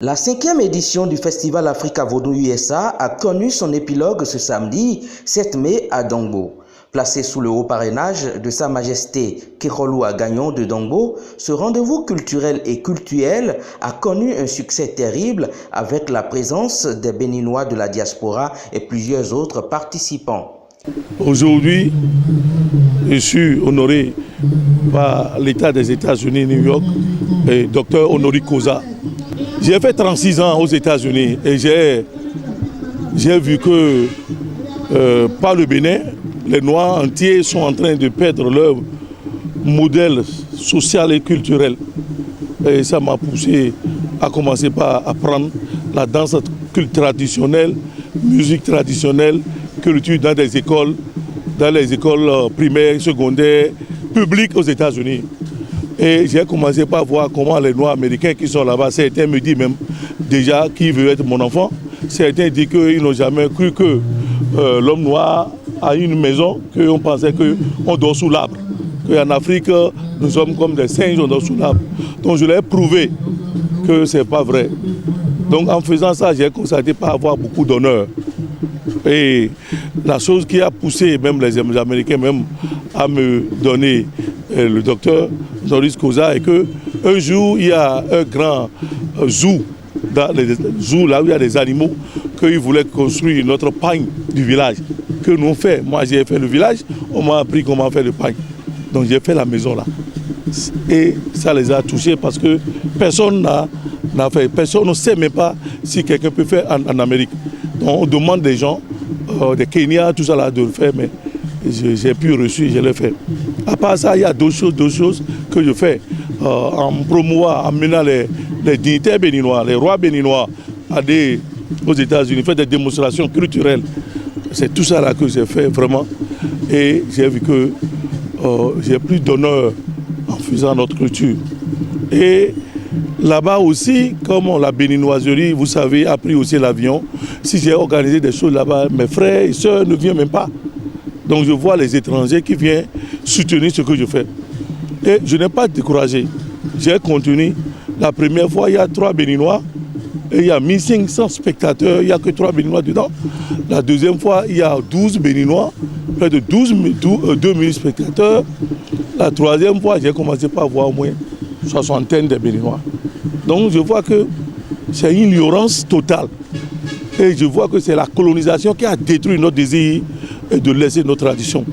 La 5e édition du Festival Africa Vodou USA a connu son épilogue ce samedi 7 mai à Dongbo. Placé sous le haut parrainage de Sa Majesté Kekholoua Gagnon de Dongbo, ce rendez-vous culturel et cultuel a connu un succès terrible avec la présence des Béninois de la diaspora et plusieurs autres participants. Aujourd'hui, je suis honoré par l'État des États-Unis, New York, et Dr Honoris Causa. J'ai fait 36 ans aux États-Unis et j'ai vu que par le Bénin, les Noirs entiers sont en train de perdre leur modèle social et culturel. Et ça m'a poussé à commencer par apprendre la danse traditionnelle, musique traditionnelle, culture dans les écoles primaires, secondaires, publiques aux États-Unis. Et j'ai commencé par voir comment les Noirs américains qui sont là-bas, certains me disent même déjà qui veut être mon enfant. Certains disent qu'ils n'ont jamais cru que l'homme noir a une maison, qu'on pensait qu'on dort sous l'arbre. Qu'en Afrique, nous sommes comme des singes, on dort sous l'arbre. Donc je leur ai prouvé que ce n'est pas vrai. Donc en faisant ça, j'ai constaté par avoir beaucoup d'honneur. Et la chose qui a poussé même les Américains même à me donner le docteur Honoris Causa est qu'un jour, il y a un grand zoo, dans les zoos là où il y a des animaux, qu'ils voulaient construire notre pagne du village, que nous on fait. Moi j'ai fait le village, on m'a appris comment faire le pagne. Donc j'ai fait la maison là. Et ça les a touchés parce que personne n'a fait, personne ne sait même pas si quelqu'un peut faire en Amérique. Donc on demande des gens, des Kenyans, tout ça là, de le faire, mais j'ai pu reçu, je l'ai fait. À part ça, il y a d'autres choses que je fais. En promouvant, en menant les dignitaires béninois, les rois béninois aux États-Unis, faire des démonstrations culturelles. C'est tout ça là que j'ai fait vraiment. Et j'ai vu que j'ai plus d'honneur en faisant notre culture. Et là-bas aussi, comme la béninoiserie, vous savez, a pris aussi l'avion. Si j'ai organisé des choses là-bas, mes frères et sœurs ne viennent même pas. Donc je vois les étrangers qui viennent soutenir ce que je fais. Et je n'ai pas découragé. J'ai continué. La première fois, il y a 3 Béninois. Et il y a 1500 spectateurs, il n'y a que 3 Béninois dedans. La deuxième fois, il y a 12 Béninois, près de 2000 spectateurs. La troisième fois, j'ai commencé par voir au moins une soixantaine de Béninois. Donc je vois que c'est une ignorance totale. Et je vois que c'est la colonisation qui a détruit notre désir de laisser nos traditions.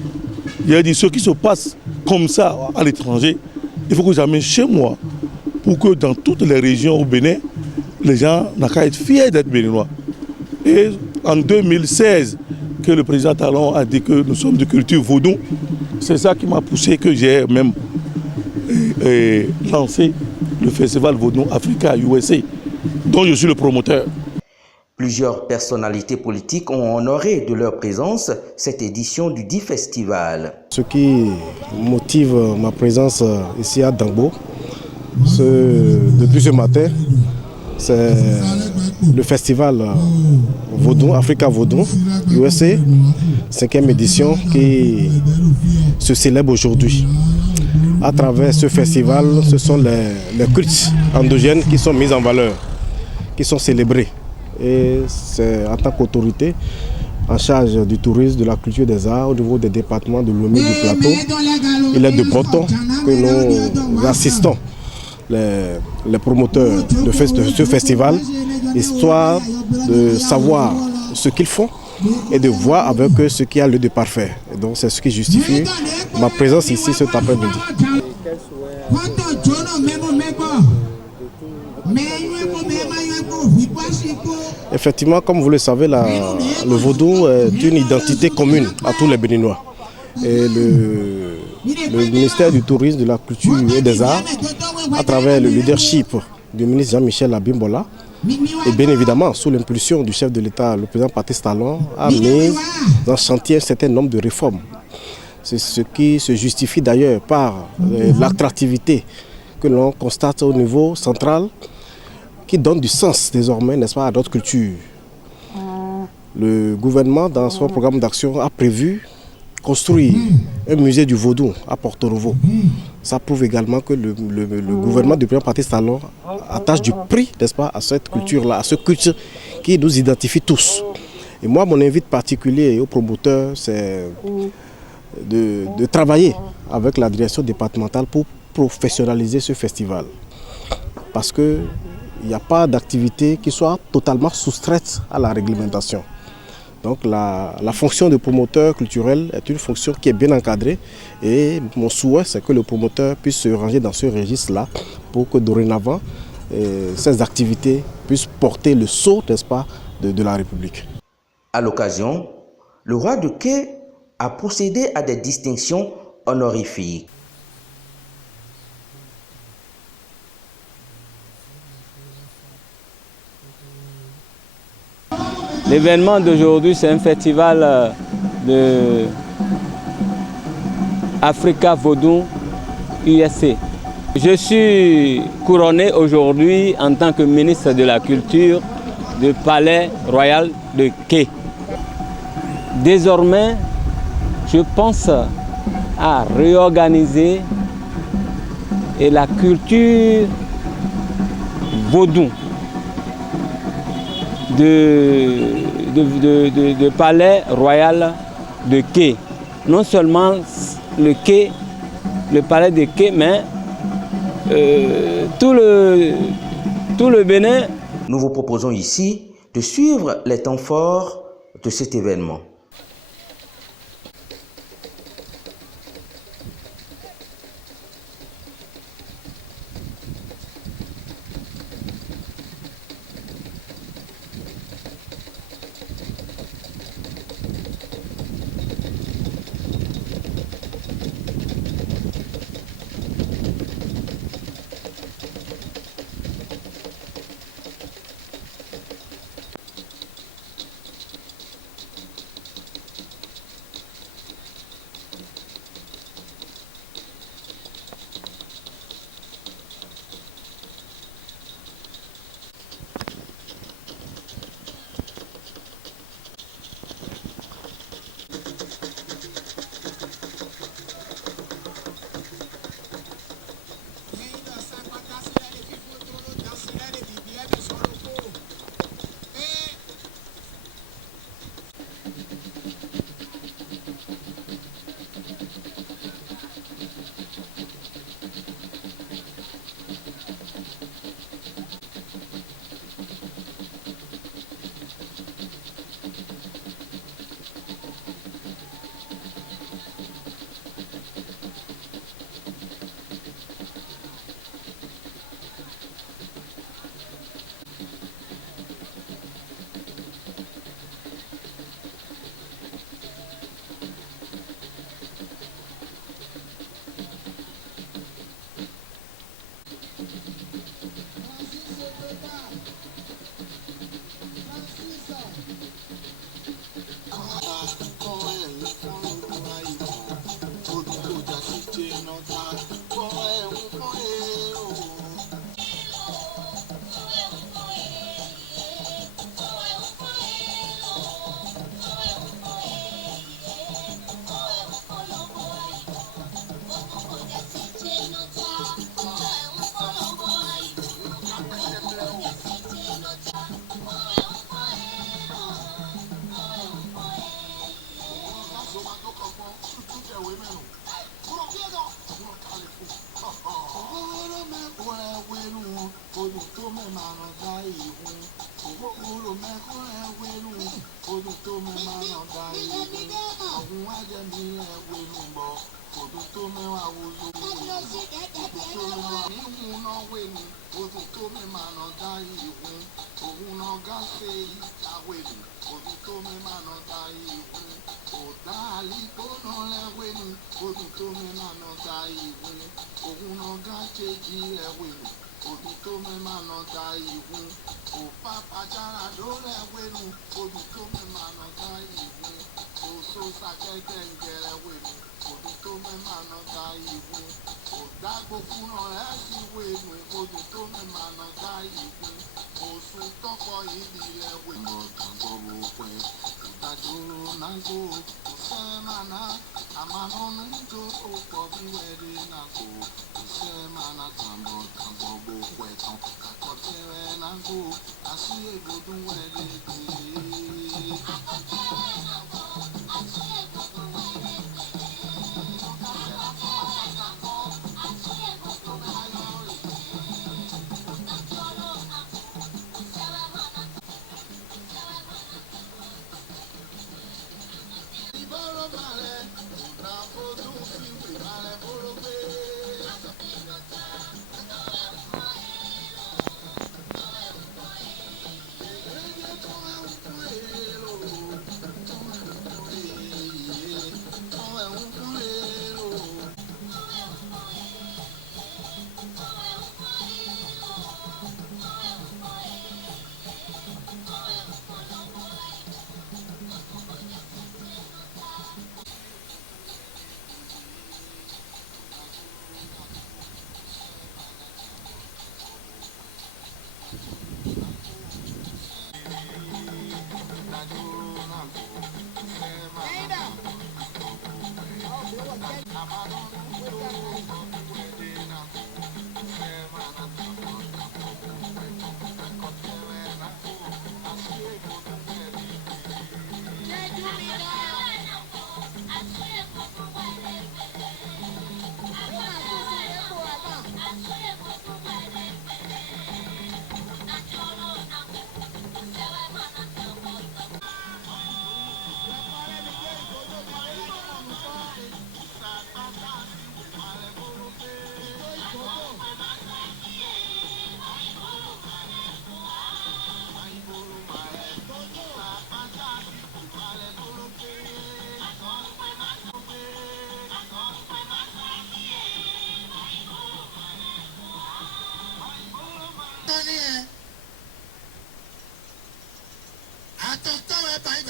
Il a dit ce qui se passe comme ça à l'étranger, il faut que j'amène chez moi pour que dans toutes les régions au Bénin, les gens n'ont qu'à être fiers d'être béninois. Et en 2016, que le président Talon a dit que nous sommes de culture vaudou, c'est ça qui m'a poussé que j'ai même lancé le festival Vaudou Africa USA, dont je suis le promoteur. Plusieurs personnalités politiques ont honoré de leur présence cette édition du dit festival. Ce qui motive ma présence ici à Dongbo, depuis ce matin, c'est le festival Vodou, Africa Vodou USA, 5e édition qui se célèbre aujourd'hui. À travers ce festival, ce sont les cultes endogènes qui sont mis en valeur, qui sont célébrés. Et c'est en tant qu'autorité en charge du tourisme, de la culture des arts au niveau des départements de Lomé du Plateau. Il est de bon temps que nous assistons les promoteurs de ce festival, histoire de savoir ce qu'ils font et de voir avec eux ce qui a lieu de parfait. Et donc c'est ce qui justifie ma présence ici cet après-midi. Effectivement, comme vous le savez, le vaudou est une identité commune à tous les Béninois. Et le ministère du Tourisme, de la Culture et des Arts, à travers le leadership du ministre Jean-Michel Abimbola, et bien évidemment sous l'impulsion du chef de l'État, le président Patrice Talon, a mis en chantier un certain nombre de réformes. C'est ce qui se justifie d'ailleurs par l'attractivité que l'on constate au niveau central, qui donne du sens désormais, n'est-ce pas, à notre culture. Le gouvernement, dans son programme d'action, a prévu construire un musée du vaudou à Porto Novo. Ça prouve également que le gouvernement du président Patrice Talon attache du prix, n'est-ce pas, à cette culture-là, à ce culture qui nous identifie tous. Et moi, mon invite particulier aux promoteurs, c'est de travailler avec la direction départementale pour professionnaliser ce festival. Parce qu'il n'y a pas d'activité qui soit totalement soustraite à la réglementation. Donc la fonction de promoteur culturel est une fonction qui est bien encadrée et mon souhait c'est que le promoteur puisse se ranger dans ce registre-là pour que dorénavant ces activités puissent porter le sceau, n'est-ce pas, de la République. À l'occasion, le roi de Quai a procédé à des distinctions honorifiques. L'événement d'aujourd'hui, c'est un festival de Africa Vodun USC. Je suis couronné aujourd'hui en tant que ministre de la Culture du Palais Royal de Quai. Désormais, je pense à réorganiser la culture vaudou de Palais Royal de Quai. Non seulement le palais de Quai, mais tout le Bénin. Nous vous proposons ici de suivre les temps forts de cet événement.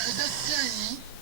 Attention,